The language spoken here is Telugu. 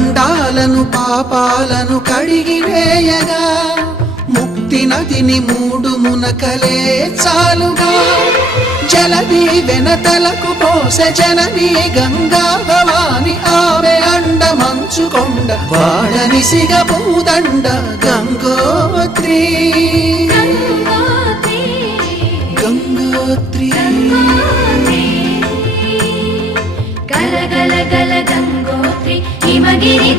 గండాలను పాపాలను కడిగివేయగా ముక్తి నదిని 3 మునకలే చాలుగా జలది వెనతలకు పోసె జనని గంగా భవాని ఆమె అండ మంచుకొండ వాడని సిగ పూదండ గంగోత్రి గంగోత్రి గల గల గల గంగోత్రి హిమగిరి